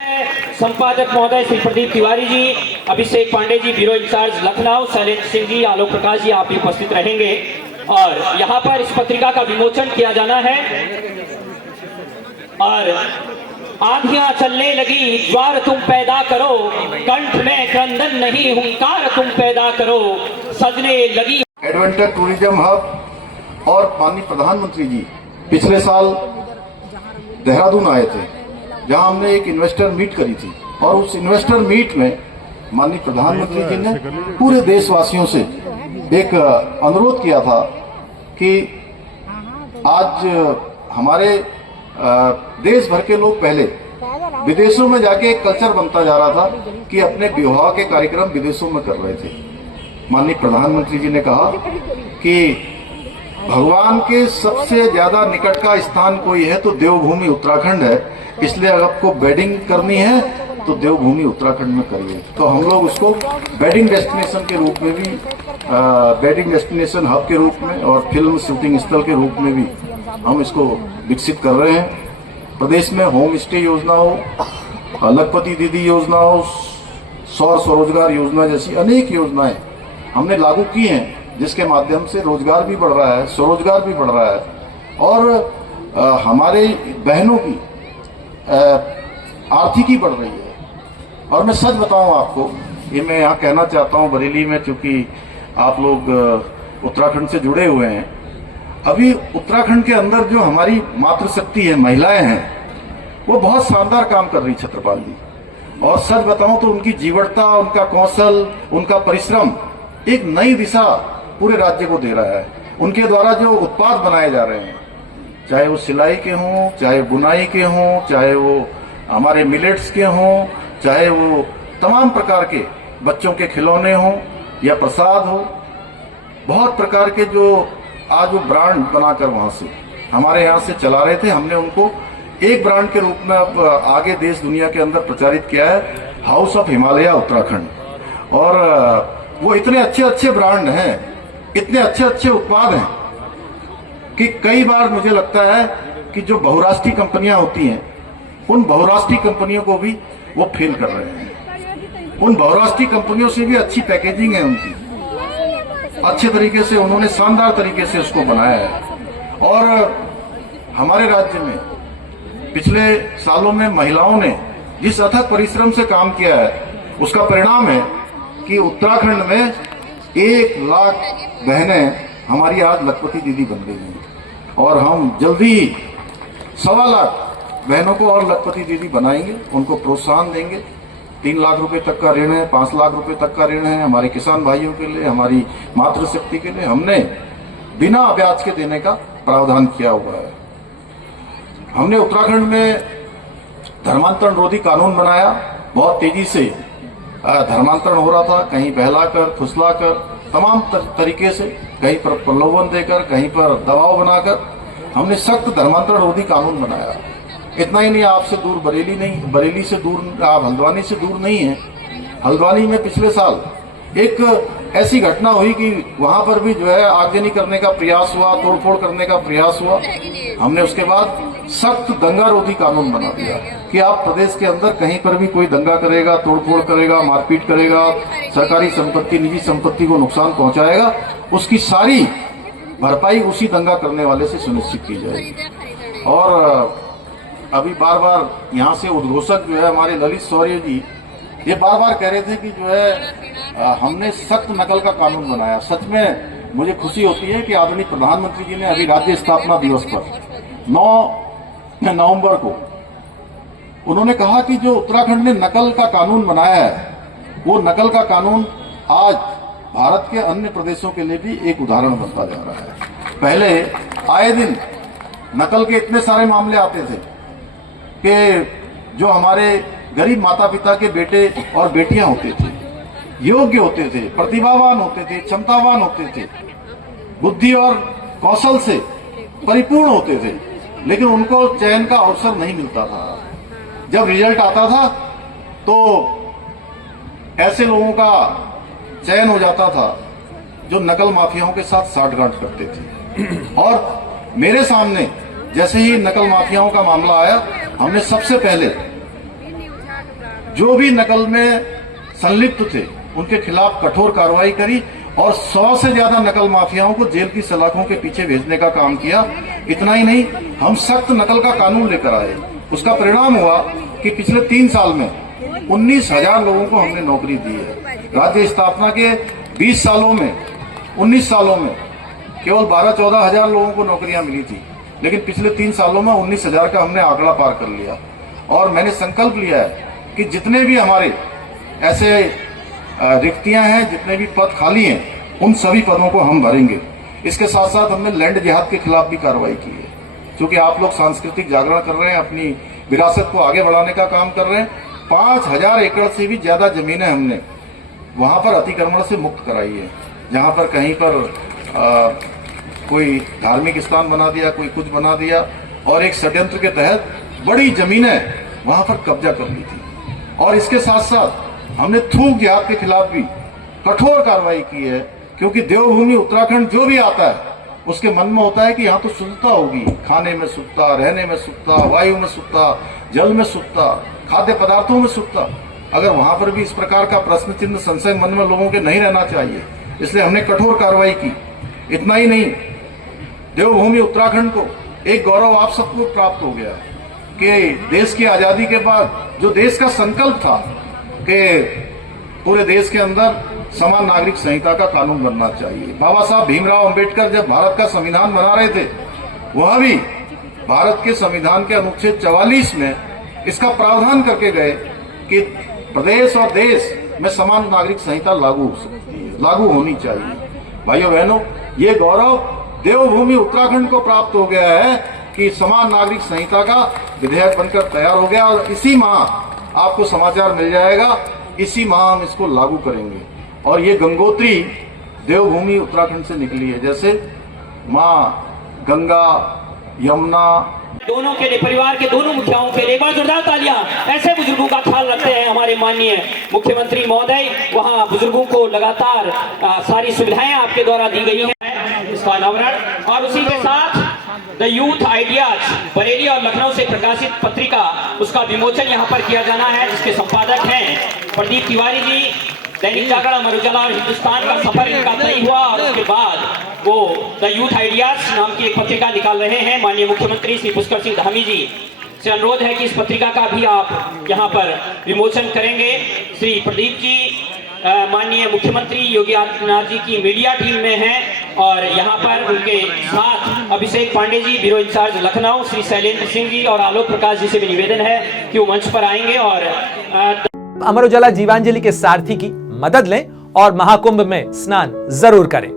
संपादक महोदय श्री प्रदीप तिवारी जी, अभिषेक Pandey ji bureau in charge Lucknow, Shailendra Singh ji, आलोक प्रकाश जी, आप भी उपस्थित रहेंगे और यहाँ पर इस पत्रिका का विमोचन किया जाना है। और आंधियां चलने लगी, ज्वार तुम पैदा करो, कंठ में क्रंदन नहीं, हुंकार तुम पैदा करो, सजने लगी। एडवेंचर टूरिज्म हब और माननीय प्रधानमंत्री जी पिछले साल देहरादून आए थे, जहां हमने एक इन्वेस्टर मीट करी थी और उस इन्वेस्टर मीट में माननीय प्रधानमंत्री जी ने पूरे देशवासियों से एक अनुरोध किया था कि आज हमारे देश भर के लोग पहले विदेशों में जाके एक कल्चर बनता जा रहा था कि अपने विवाह के कार्यक्रम विदेशों में कर रहे थे। माननीय प्रधानमंत्री जी ने कहा कि भगवान के सबसे ज्यादा निकट का स्थान कोई है तो देवभूमि उत्तराखंड है, इसलिए अगर आपको वेडिंग करनी है तो देवभूमि उत्तराखंड में करिए। तो हम लोग उसको वेडिंग डेस्टिनेशन के रूप में भी, वेडिंग डेस्टिनेशन हब के रूप में और फिल्म शूटिंग स्थल के रूप में भी हम इसको विकसित कर रहे हैं। प्रदेश में होम स्टे योजना हो, लखपति दीदी योजना हो, सौर स्वरोजगार योजना जैसी अनेक योजनाएं हमने लागू की हैं, जिसके माध्यम से रोजगार भी बढ़ रहा है, स्वरोजगार भी बढ़ रहा है और हमारे बहनों की आर्थिकी बढ़ रही है। और मैं सच बताऊं आपको, ये मैं यहाँ कहना चाहता हूँ बरेली में, क्योंकि आप लोग उत्तराखंड से जुड़े हुए हैं। अभी उत्तराखंड के अंदर जो हमारी मातृशक्ति है, महिलाएं हैं, वो बहुत शानदार काम कर रही छत्रपाल जी। और सच बताऊं तो उनकी जीवटता, उनका कौशल, उनका परिश्रम एक नई दिशा पूरे राज्य को दे रहा है। उनके द्वारा जो उत्पाद बनाए जा रहे हैं, चाहे वो सिलाई के हों, चाहे बुनाई के हों, चाहे वो हमारे मिलेट्स के हों, चाहे वो तमाम प्रकार के बच्चों के खिलौने हों या प्रसाद हो, बहुत प्रकार के जो आज वो ब्रांड बनाकर वहां से हमारे यहाँ से चला रहे थे, हमने उनको एक ब्रांड के रूप में अब आगे देश दुनिया के अंदर प्रचारित किया है, हाउस ऑफ हिमालय उत्तराखंड। और वो इतने अच्छे अच्छे ब्रांड हैं, इतने अच्छे अच्छे उत्पाद हैं कि कई बार मुझे लगता है कि जो बहुराष्ट्रीय कंपनियां होती हैं, उन बहुराष्ट्रीय कंपनियों को भी वो फेल कर रहे हैं। उन बहुराष्ट्रीय कंपनियों से भी अच्छी पैकेजिंग है उनकी, अच्छे तरीके से उन्होंने शानदार तरीके से उसको बनाया है। और हमारे राज्य में पिछले सालों में महिलाओं ने जिस अथक परिश्रम से काम किया है, उसका परिणाम है कि उत्तराखंड में 1 लाख बहनें हमारी आज लखपति दीदी बन गई हैं और हम जल्दी 1.25 लाख बहनों को और लखपति दीदी बनाएंगे, उनको प्रोत्साहन देंगे। 3 लाख रुपए तक का ऋण है, 5 लाख रुपए तक का ऋण है हमारे किसान भाइयों के लिए, हमारी मातृशक्ति के लिए। हमने बिना ब्याज के देने का प्रावधान किया हुआ है। हमने उत्तराखंड में धर्मांतरण रोधी कानून बनाया। बहुत तेजी से धर्मांतरण हो रहा था, कहीं बहलाकर, फुसलाकर, तमाम तरीके से, कहीं पर प्रलोभन देकर, कहीं पर दबाव बनाकर हमने सख्त धर्मांतरण रोधी कानून बनाया। इतना ही नहीं, आपसे दूर बरेली से दूर, आप हल्द्वानी से दूर नहीं है। हल्द्वानी में पिछले साल एक ऐसी घटना हुई कि वहां पर भी जो है आगजनी करने का प्रयास हुआ, तोड़फोड़ करने का प्रयास हुआ। हमने उसके बाद सख्त दंगा रोधी कानून बना दिया कि आप प्रदेश के अंदर कहीं पर भी कोई दंगा करेगा, तोड़फोड़ करेगा, मारपीट करेगा, सरकारी संपत्ति, निजी संपत्ति को नुकसान पहुंचाएगा, उसकी सारी भरपाई उसी दंगा करने वाले से सुनिश्चित की जाएगी। और अभी बार बार यहाँ से उद्घोषक जो है हमारे ललित शौर्य जी, ये बार बार कह रहे थे कि जो है हमने सख्त नकल का कानून बनाया। सच में मुझे खुशी होती है कि आदरणीय प्रधानमंत्री जी ने अभी राज्य स्थापना दिवस पर 9 नवंबर को उन्होंने कहा कि जो उत्तराखंड ने नकल का कानून बनाया है, वो नकल का कानून आज भारत के अन्य प्रदेशों के लिए भी एक उदाहरण बनता जा रहा है। पहले आए दिन नकल के इतने सारे मामले आते थे कि जो हमारे गरीब माता पिता के बेटे और बेटियां होते थे, योग्य होते थे, प्रतिभावान होते थे, क्षमतावान होते थे, बुद्धि और कौशल से परिपूर्ण होते थे, लेकिन उनको चयन का अवसर नहीं मिलता था। जब रिजल्ट आता था तो ऐसे लोगों का चयन हो जाता था जो नकल माफियाओं के साथ साठगांठ करते थे। और मेरे सामने जैसे ही नकल माफियाओं का मामला आया, हमने सबसे पहले जो भी नकल में संलिप्त थे उनके खिलाफ कठोर कार्रवाई करी और 100 से ज्यादा नकल माफियाओं को जेल की सलाखों के पीछे भेजने का काम किया। इतना ही नहीं, हम सख्त नकल का कानून लेकर आए। उसका परिणाम हुआ कि पिछले 3 साल में 19,000 लोगों को हमने नौकरी दी है। राज्य स्थापना के 20 सालों में 19 सालों में केवल 12-14 हजार लोगों को नौकरियां मिली थी, लेकिन पिछले 3 सालों में 19,000 का हमने आंकड़ा पार कर लिया। और मैंने संकल्प लिया है कि जितने भी हमारे ऐसे रिक्तियां हैं, जितने भी पद खाली हैं, उन सभी पदों को हम भरेंगे। इसके साथ साथ हमने लैंड जिहाद के खिलाफ भी कार्रवाई की है, क्योंकि आप लोग सांस्कृतिक जागरण कर रहे हैं, अपनी विरासत को आगे बढ़ाने का काम कर रहे हैं। 5,000 एकड़ से भी ज्यादा जमीनें हमने वहां पर अतिक्रमण से मुक्त कराई है। जहां पर कहीं पर कोई धार्मिक स्थान बना दिया, कोई कुछ बना दिया, और एक षड्यंत्र के तहत बड़ी जमीनें वहां पर कब्जा कर ली थी। और इसके साथ साथ हमने थूक जिहाद के खिलाफ भी कठोर कार्रवाई की है, क्योंकि देवभूमि उत्तराखंड जो भी आता है उसके मन में होता है कि यहाँ तो शुद्धता होगी, खाने में शुद्धता, रहने में शुद्धता, वायु में शुद्धता, जल में शुद्धता, खाद्य पदार्थों में शुद्धता। अगर वहां पर भी इस प्रकार का प्रश्न चिन्ह, संशय मन में लोगों के नहीं रहना चाहिए, इसलिए हमने कठोर कार्रवाई की। इतना ही नहीं, देवभूमि उत्तराखंड को एक गौरव आप सबको प्राप्त हो गया कि देश की आजादी के बाद जो देश का संकल्प था कि पूरे देश के अंदर समान नागरिक संहिता का कानून बनना चाहिए। बाबा साहब भीमराव अंबेडकर जब भारत का संविधान बना रहे थे, वह भी भारत के संविधान के अनुच्छेद 44 में इसका प्रावधान करके गए कि प्रदेश और देश में समान नागरिक संहिता लागू होनी चाहिए। भाइयों बहनों, ये गौरव देवभूमि उत्तराखंड को प्राप्त हो गया है कि समान नागरिक संहिता का विधेयक बनकर तैयार हो गया, और इसी माह आपको समाचार मिल जाएगा, इसी माह हम इसको लागू करेंगे। और ये गंगोत्री देवभूमि उत्तराखंड से निकली है, जैसे माँ गंगा, यमुना, दोनों के लिए, परिवार के दोनों मुखियाओं के लिए एक बार जोरदार तालियां। ऐसे बुजुर्गों का ख्याल रखते हैं हमारे माननीय मुख्यमंत्री महोदय। वहां बुजुर्गों को लगातार सारी सुविधाएं आपके द्वारा दी गई हैं, इसका अनावरण। और उसी के साथ द यूथ आइडियाज बरेली और लखनऊ से प्रकाशित पत्रिका, उसका विमोचन यहाँ पर किया जाना है, जिसके संपादक हैं प्रदीप तिवारी जी। दैनिक जागरण, अमर उजाला और हिंदुस्तान का सफर इनका तय हुआ, और उसके बाद वो द यूथ आइडियाज नाम की एक पत्रिका निकाल रहे हैं। माननीय मुख्यमंत्री श्री पुष्कर सिंह धामी जी से अनुरोध है कि इस पत्रिका का भी आप यहाँ पर विमोचन करेंगे। श्री प्रदीप जी माननीय मुख्यमंत्री योगी आदित्यनाथ जी की मीडिया टीम में हैं, और यहाँ पर उनके साथ अभिषेक पांडे जी, ब्यूरो इंचार्ज लखनऊ, श्री शैलेंद्र सिंह जी और आलोक प्रकाश जी से भी निवेदन है कि वो मंच पर आएंगे और अमर उजाला जीवांजलि के सारथी की मदद लें और महाकुंभ में स्नान जरूर करें।